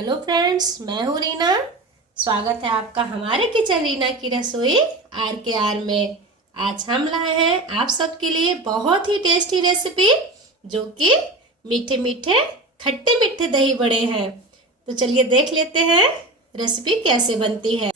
Hello friends, मैं हूँ रीना। स्वागत है आपका हमारे किचन रीना की रसोई RKR में। आज हम लाए हैं आप सबके लिए बहुत ही टेस्टी रेसिपी, जो कि मीठे मीठे खट्टे मीठे दही बड़े हैं। तो चलिए देख लेते हैं रेसिपी कैसे बनती है।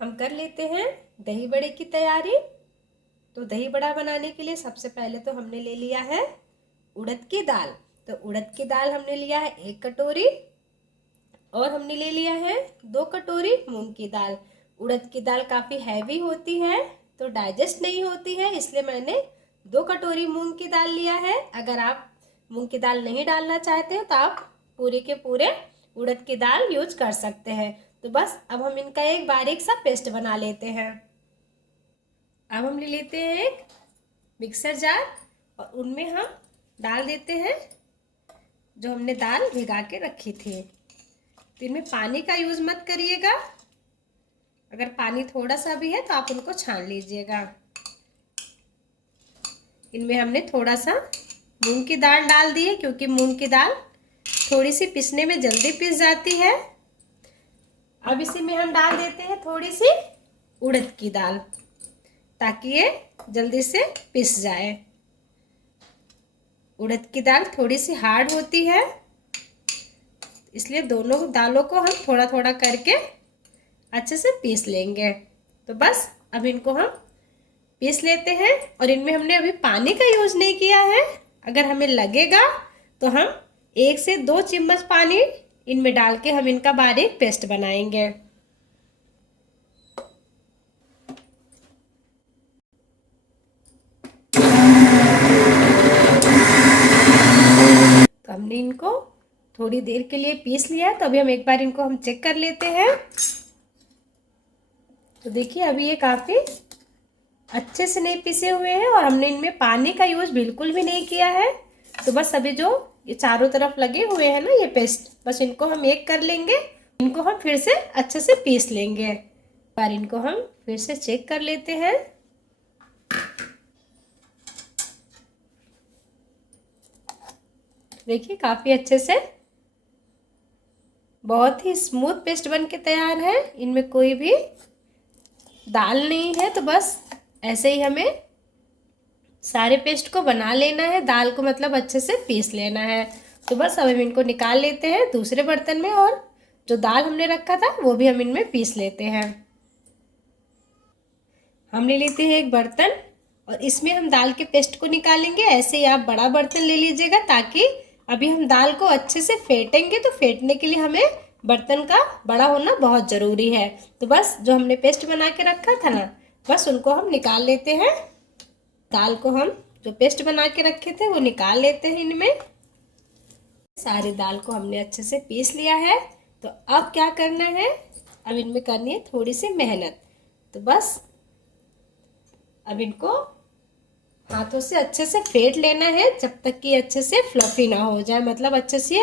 हम कर लेते हैं दही बड़े की तैयारी। तो दही बड़ा बनाने के लिए सबसे पहले तो हमने ले लिया है उड़द की दाल। तो उड़द की दाल हमने लिया है 1 कटोरी, और हमने ले लिया है 2 कटोरी मूंग की दाल। उड़द की दाल काफ़ी हैवी होती है तो डाइजेस्ट नहीं होती है, इसलिए मैंने 2 कटोरी मूंग की दाल लिया है। अगर आप मूंग की दाल नहीं डालना चाहते हो तो आप पूरे के पूरे उड़द की दाल यूज कर सकते हैं। तो बस अब हम इनका एक बारीक सा पेस्ट बना लेते हैं। अब हम ले लेते हैं एक मिक्सर जार, और उनमें हम डाल देते हैं जो हमने दाल भिगा के रखी थी। तो इनमें पानी का यूज मत करिएगा, अगर पानी थोड़ा सा भी है तो आप उनको छान लीजिएगा। इनमें हमने थोड़ा सा मूंग की दाल डाल दी है, क्योंकि मूंग की दाल थोड़ी सी पिसने में जल्दी पिस जाती है। अब इसी में हम डाल देते हैं थोड़ी सी उड़द की दाल, ताकि ये जल्दी से पिस जाए। उड़द की दाल थोड़ी सी हार्ड होती है, इसलिए दोनों दालों को हम थोड़ा थोड़ा करके अच्छे से पीस लेंगे। तो बस अब इनको हम पीस लेते हैं, और इनमें हमने अभी पानी का यूज नहीं किया है। अगर हमें लगेगा तो हम 1 से 2 चम्मच पानी इनमें डाल के हम इनका बारीक पेस्ट बनाएंगे। तो हमने इनको थोड़ी देर के लिए पीस लिया है, तो अभी हम एक बार इनको हम चेक कर लेते हैं। तो देखिए अभी ये काफ़ी अच्छे से नहीं पिसे हुए हैं, और हमने इनमें पानी का यूज बिल्कुल भी नहीं किया है। तो बस अभी जो ये चारों तरफ लगे हुए हैं ना ये पेस्ट, बस इनको हम एक कर लेंगे। इनको हम फिर से अच्छे से पीस लेंगे। एक बार इनको हम फिर से चेक कर लेते हैं। देखिए काफ़ी अच्छे से बहुत ही स्मूथ पेस्ट बन के तैयार है। इनमें कोई भी दाल नहीं है, तो बस ऐसे ही हमें सारे पेस्ट को बना लेना है। दाल को मतलब अच्छे से पीस लेना है। तो बस अब हम इनको निकाल लेते हैं दूसरे बर्तन में, और जो दाल हमने रखा था वो भी हम इनमें पीस लेते हैं। हम ले लेते हैं एक बर्तन, और इसमें हम दाल के पेस्ट को निकालेंगे। ऐसे ही आप बड़ा बर्तन ले लीजिएगा, ताकि अभी हम दाल को अच्छे से फेंटेंगे, तो फेंटने के लिए हमें बर्तन का बड़ा होना बहुत ज़रूरी है। तो बस जो हमने पेस्ट बना के रखा था ना, बस उनको हम निकाल लेते हैं। दाल को हम जो पेस्ट बना के रखे थे वो निकाल लेते हैं इनमें। सारी दाल को हमने अच्छे से पीस लिया है। तो अब क्या करना है, अब इनमें करनी है थोड़ी सी मेहनत। तो बस अब इनको हाथों से अच्छे से फेंट लेना है, जब तक कि अच्छे से फ्लफी ना हो जाए, मतलब अच्छे से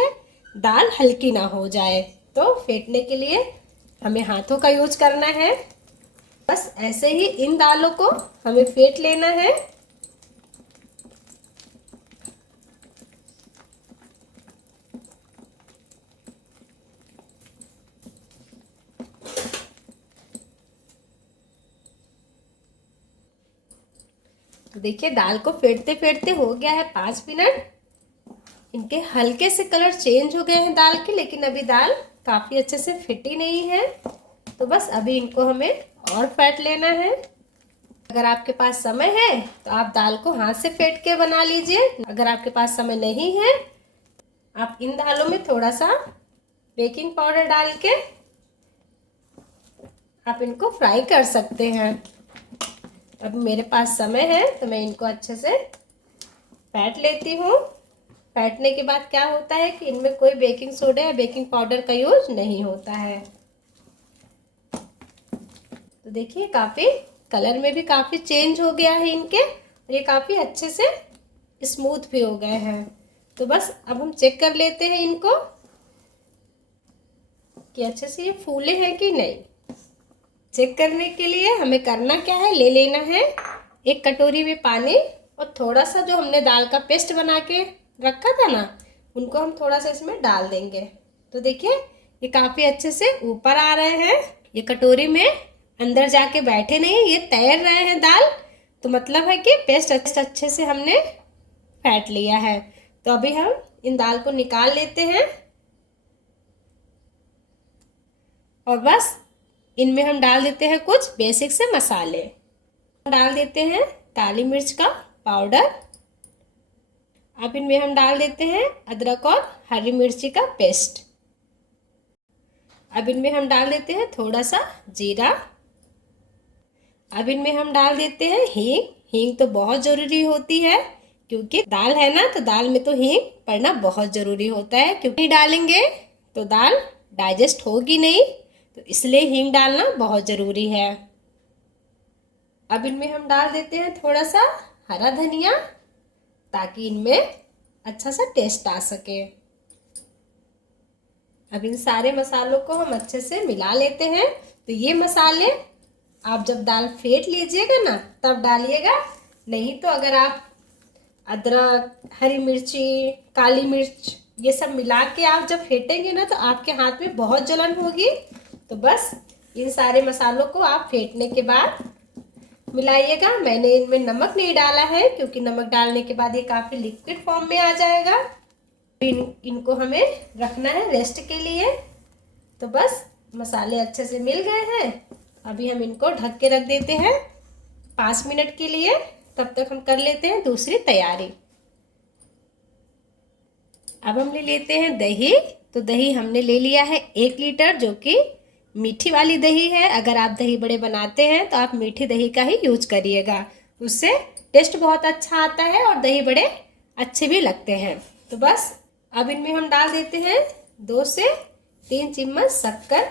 दाल हल्की ना हो जाए। तो फेंटने के लिए हमें हाथों का यूज करना है। बस ऐसे ही इन दालों को हमें फेंट लेना है। तो देखिए दाल को फेंटते फेंटते हो गया है 5 मिनट। इनके हल्के से कलर चेंज हो गए हैं दाल के, लेकिन अभी दाल काफ़ी अच्छे से फिटी नहीं है। तो बस अभी इनको हमें और फेंट लेना है। अगर आपके पास समय है तो आप दाल को हाथ से फेंट के बना लीजिए। अगर आपके पास समय नहीं है, आप इन दालों में थोड़ा सा बेकिंग पाउडर डाल के आप इनको फ्राई कर सकते हैं। अब मेरे पास समय है तो मैं इनको अच्छे से फेंट लेती हूँ। फेंटने के बाद क्या होता है कि इनमें कोई बेकिंग सोडा या बेकिंग पाउडर का यूज नहीं होता है। तो देखिए काफ़ी कलर में भी काफ़ी चेंज हो गया है इनके, और ये काफ़ी अच्छे से स्मूथ भी हो गए हैं। तो बस अब हम चेक कर लेते हैं इनको। कि अच्छे से ये फूले हैं कि नहीं। चेक करने के लिए हमें करना क्या है, ले लेना है एक कटोरी में पानी और थोड़ा सा जो हमने दाल का पेस्ट बना के रखा था ना, उनको हम थोड़ा सा इसमें डाल देंगे। तो देखिए ये काफ़ी अच्छे से ऊपर आ रहे हैं, ये कटोरी में अंदर जाके बैठे नहीं, ये तैर रहे हैं दाल। तो मतलब है कि पेस्ट अच्छे से हमने फेंट लिया है। तो अभी हम इन दाल को निकाल लेते हैं और बस इनमें हम डाल देते हैं कुछ बेसिक से मसाले। डाल देते हैं काली मिर्च का पाउडर। अब इनमें हम डाल देते हैं अदरक और हरी मिर्ची का पेस्ट। अब इनमें हम डाल देते हैं थोड़ा सा जीरा। अब इनमें हम डाल देते हैं हींग। हींग तो बहुत ज़रूरी होती है क्योंकि दाल है ना, तो दाल में तो हींग पड़ना बहुत ज़रूरी होता है, क्योंकि डालेंगे तो दाल डाइजेस्ट होगी नहीं, तो इसलिए हींग डालना बहुत ज़रूरी है। अब इनमें हम डाल देते हैं थोड़ा सा हरा धनिया ताकि इनमें अच्छा सा टेस्ट आ सके। अब इन सारे मसालों को हम अच्छे से मिला लेते हैं। तो ये मसाले आप जब दाल फेंट लीजिएगा ना तब डालिएगा, नहीं तो अगर आप अदरक, हरी मिर्ची, काली मिर्च ये सब मिला के आप जब फेंटेंगे ना तो आपके हाथ में बहुत जलन होगी। तो बस इन सारे मसालों को आप फेंटने के बाद मिलाइएगा। मैंने इनमें नमक नहीं डाला है क्योंकि नमक डालने के बाद ये काफ़ी लिक्विड फॉर्म में आ जाएगा। इनको हमें रखना है रेस्ट के लिए। तो बस मसाले अच्छे से मिल गए हैं, अभी हम इनको ढक के रख देते हैं 5 मिनट के लिए। तब तक हम कर लेते हैं दूसरी तैयारी। अब हम ले लेते हैं दही। तो दही हमने ले लिया है 1 लीटर, जो कि मीठी वाली दही है। अगर आप दही बड़े बनाते हैं तो आप मीठी दही का ही यूज करिएगा, उससे टेस्ट बहुत अच्छा आता है और दही बड़े अच्छे भी लगते हैं। तो बस अब इनमें हम डाल देते हैं 2 से 3 चम्मच शक्कर।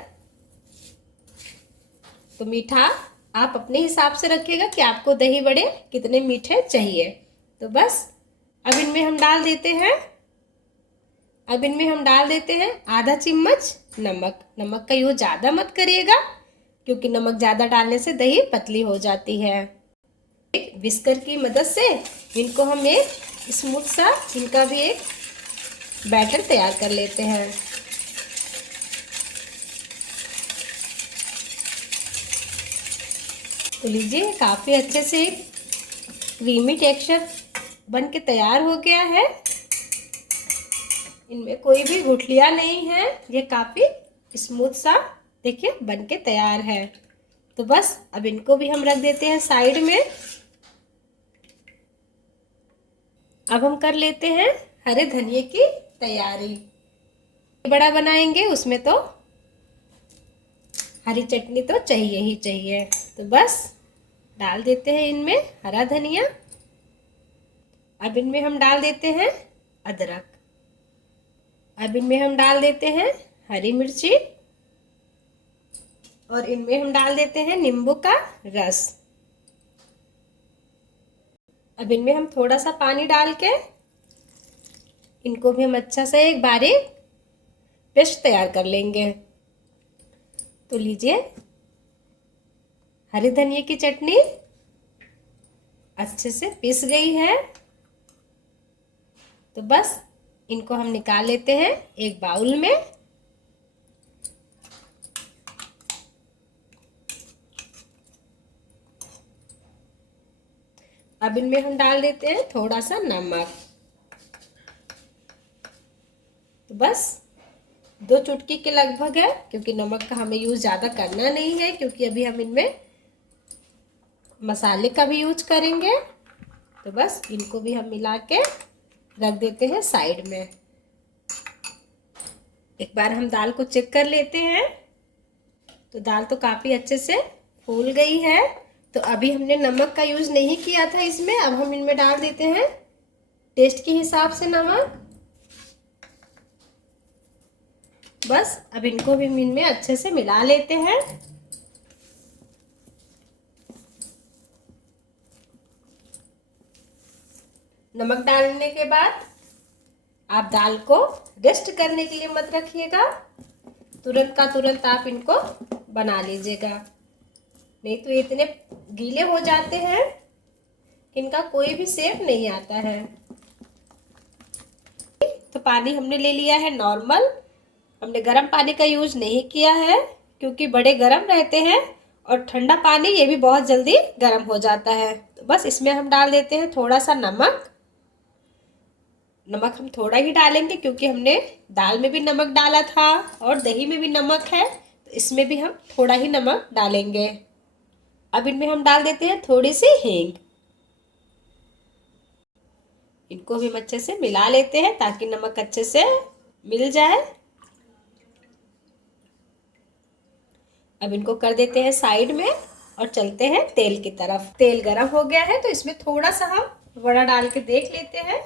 तो मीठा आप अपने हिसाब से रखिएगा कि आपको दही बड़े कितने मीठे चाहिए। तो बस अब इनमें हम डाल देते हैं आधा चम्मच नमक। नमक का यूज ज़्यादा मत करिएगा क्योंकि नमक ज़्यादा डालने से दही पतली हो जाती है। एक विस्कर की मदद से इनको हम एक स्मूथ सा इनका भी एक बैटर तैयार कर लेते हैं। तो लीजिए काफ़ी अच्छे से क्रीमी टेक्सचर बन के तैयार हो गया है। इनमें कोई भी गुठलियाँ नहीं है, ये काफ़ी स्मूथ सा देखिए बन के तैयार है। तो बस अब इनको भी हम रख देते हैं साइड में। अब हम कर लेते हैं हरे धनिए की तैयारी। बड़ा बनाएंगे उसमें तो हरी चटनी तो चाहिए ही चाहिए। तो बस डाल देते हैं इनमें हरा धनिया। अब इनमें हम डाल देते हैं अदरक। अब इनमें हम डाल देते हैं हरी मिर्ची और इनमें हम डाल देते हैं नींबू का रस। अब इनमें हम थोड़ा सा पानी डाल के इनको भी हम अच्छा से एक बारीक पेस्ट तैयार कर लेंगे। तो लीजिए हरी धनिया की चटनी अच्छे से पिस गई है। तो बस इनको हम निकाल लेते हैं एक बाउल में। अब इनमें हम डाल देते हैं थोड़ा सा नमक। तो बस 2 चुटकी के लगभग है क्योंकि नमक का हमें यूज़ ज़्यादा करना नहीं है क्योंकि अभी हम इनमें मसाले का भी यूज करेंगे। तो बस इनको भी हम मिला के रख देते हैं साइड में। एक बार हम दाल को चेक कर लेते हैं। तो दाल तो काफ़ी अच्छे से फूल गई है। तो अभी हमने नमक का यूज़ नहीं किया था इसमें, अब हम इनमें डाल देते हैं टेस्ट के हिसाब से नमक। बस अब इनको भी इनमें अच्छे से मिला लेते हैं। नमक डालने के बाद आप दाल को रेस्ट करने के लिए मत रखिएगा, तुरंत का तुरंत आप इनको बना लीजिएगा, नहीं तो इतने गीले हो जाते हैं कि इनका कोई भी शेप नहीं आता है। तो पानी हमने ले लिया है नॉर्मल, हमने गर्म पानी का यूज नहीं किया है क्योंकि बड़े गर्म रहते हैं और ठंडा पानी ये भी बहुत जल्दी गर्म हो जाता है। तो बस इसमें हम डाल देते हैं थोड़ा सा नमक। नमक हम थोड़ा ही डालेंगे क्योंकि हमने दाल में भी नमक डाला था और दही में भी नमक है, तो इसमें भी हम थोड़ा ही नमक डालेंगे। अब इनमें हम डाल देते हैं थोड़ी सी हींग। इनको भी हम अच्छे से मिला लेते हैं ताकि नमक अच्छे से मिल जाए। अब इनको कर देते हैं साइड में और चलते हैं तेल की तरफ। तेल गरम हो गया है तो इसमें थोड़ा सा हम वड़ा डाल के देख लेते हैं।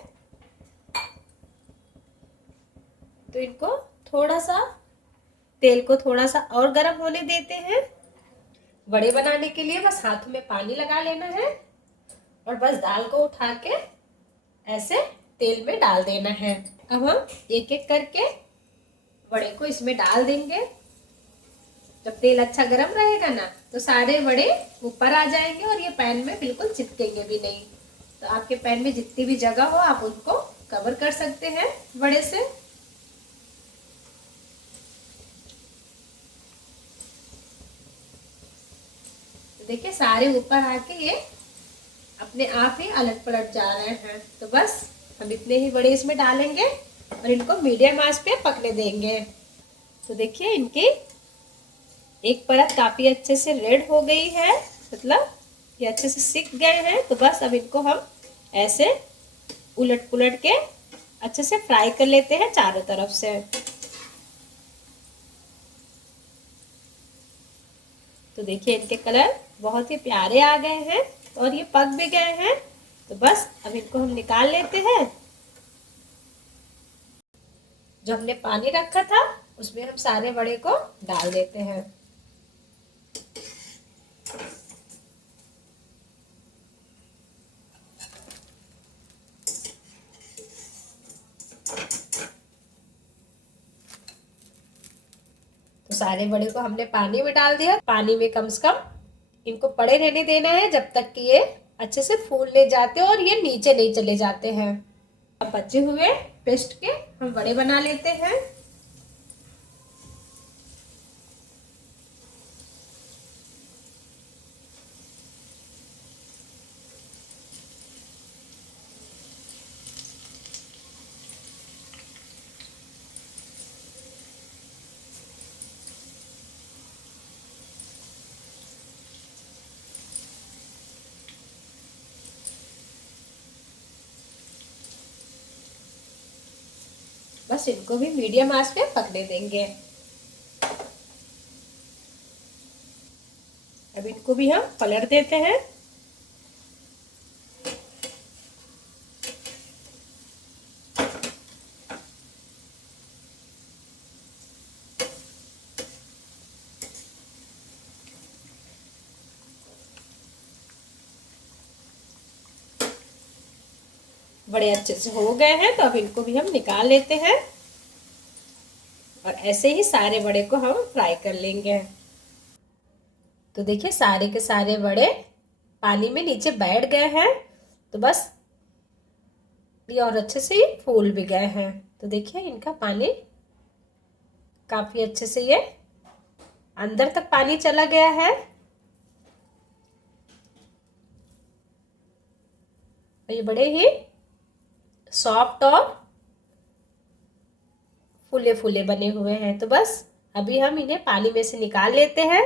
तो इनको थोड़ा सा तेल को थोड़ा सा और गरम होने देते हैं। वड़े बनाने के लिए बस हाथों में पानी लगा लेना है और बस दाल को उठा के ऐसे तेल में डाल देना है। अब हम एक एक करके वड़े को इसमें डाल देंगे। जब तेल अच्छा गरम रहेगा ना तो सारे वड़े ऊपर आ जाएंगे और ये पैन में बिल्कुल चिपकेंगे भी नहीं। तो आपके पैन में जितनी भी जगह हो आप उनको कवर कर सकते हैं वड़े से। तो देखिए सारे ऊपर आके ये अपने आप ही अलट पलट जा रहे हैं। तो बस हम इतने ही वड़े इसमें डालेंगे और इनको मीडियम आंच पे पकने देंगे। तो देखिए इनकी एक परत काफी अच्छे से रेड हो गई है, मतलब ये अच्छे से सिक गए हैं। तो बस अब इनको हम ऐसे उलट पुलट के अच्छे से फ्राई कर लेते हैं चारों तरफ से। तो देखिए इनके कलर बहुत ही प्यारे आ गए हैं और ये पक भी गए हैं। तो बस अब इनको हम निकाल लेते हैं। जो हमने पानी रखा था उसमें हम सारे वड़े को डाल देते हैं। तो सारे वड़े को हमने पानी में डाल दिया। पानी में कम से कम इनको पड़े रहने देना है जब तक कि ये अच्छे से फूलने जाते और ये नीचे नहीं चले जाते हैं। अब बचे हुए पेस्ट के हम वड़े बना लेते हैं। बस इनको भी मीडियम आंच पे पकने देंगे। अब इनको भी हम पलट देते हैं। बड़े अच्छे से हो गए हैं तो अब इनको भी हम निकाल लेते हैं और ऐसे ही सारे वड़े को हम फ्राई कर लेंगे। तो देखिए सारे के सारे वड़े पानी में नीचे बैठ गए हैं। तो बस ये और अच्छे से ये फूल भी गए हैं। तो देखिए इनका पानी काफी अच्छे से ये अंदर तक पानी चला गया है और ये बड़े ही सॉफ्ट और फूले फूले बने हुए हैं। तो बस अभी हम इन्हें पानी में से निकाल लेते हैं।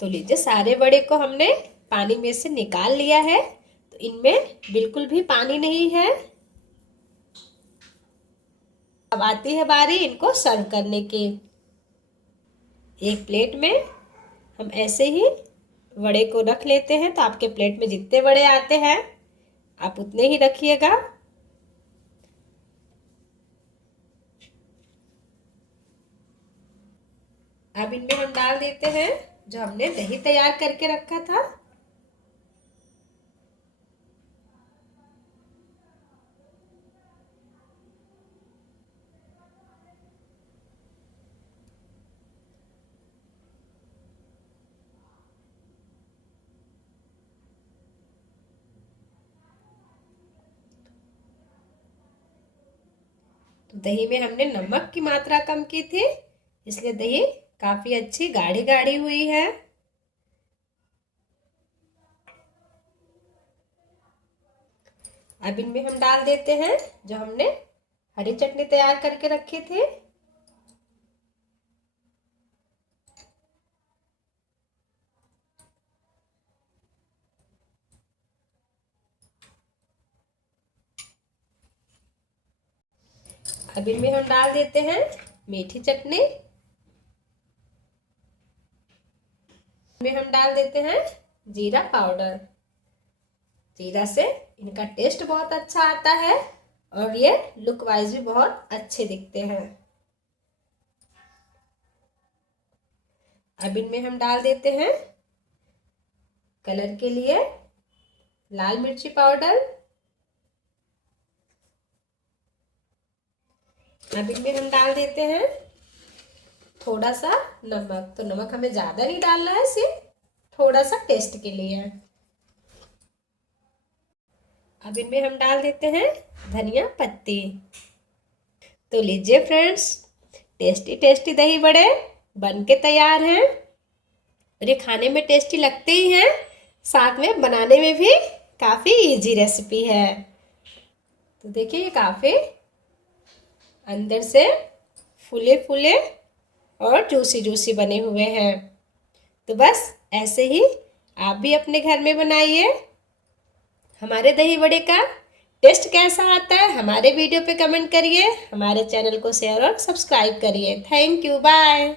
तो लीजिए सारे वड़े को हमने पानी में से निकाल लिया है। तो इनमें बिल्कुल भी पानी नहीं है। अब आती है बारी इनको सर्व करने की। एक प्लेट में हम ऐसे ही वड़े को रख लेते हैं। तो आपके प्लेट में जितने वड़े आते हैं आप उतने ही रखिएगा। अब इनमें हम डाल देते हैं जो हमने दही तैयार करके रखा था। दही में हमने नमक की मात्रा कम की थी, इसलिए दही काफ़ी अच्छी गाढ़ी गाढ़ी हुई है। अब इनमें हम डाल देते हैं जो हमने हरी चटनी तैयार करके रखी थी। अब इनमें हम डाल देते हैं मीठी चटनी। में हम डाल देते हैं जीरा पाउडर। जीरा से इनका टेस्ट बहुत अच्छा आता है और ये लुक वाइज भी बहुत अच्छे दिखते हैं। अब इनमें हम डाल देते हैं कलर के लिए लाल मिर्ची पाउडर। अब इनमें हम डाल देते हैं थोड़ा सा नमक। तो नमक हमें ज़्यादा नहीं डालना है, सिर्फ थोड़ा सा टेस्ट के लिए। अब इनमें हम डाल देते हैं धनिया पत्ती। तो लीजिए फ्रेंड्स, टेस्टी टेस्टी दही बड़े बन के तैयार हैं और ये खाने में टेस्टी लगते ही हैं, साथ में बनाने में भी काफ़ी इजी रेसिपी है। तो देखिए ये काफ़ी अंदर से फूले फूले और जूसी जूसी बने हुए हैं। तो बस ऐसे ही आप भी अपने घर में बनाइए। हमारे दही बड़े का टेस्ट कैसा आता है हमारे वीडियो पे कमेंट करिए। हमारे चैनल को शेयर और सब्सक्राइब करिए। Thank you, bye.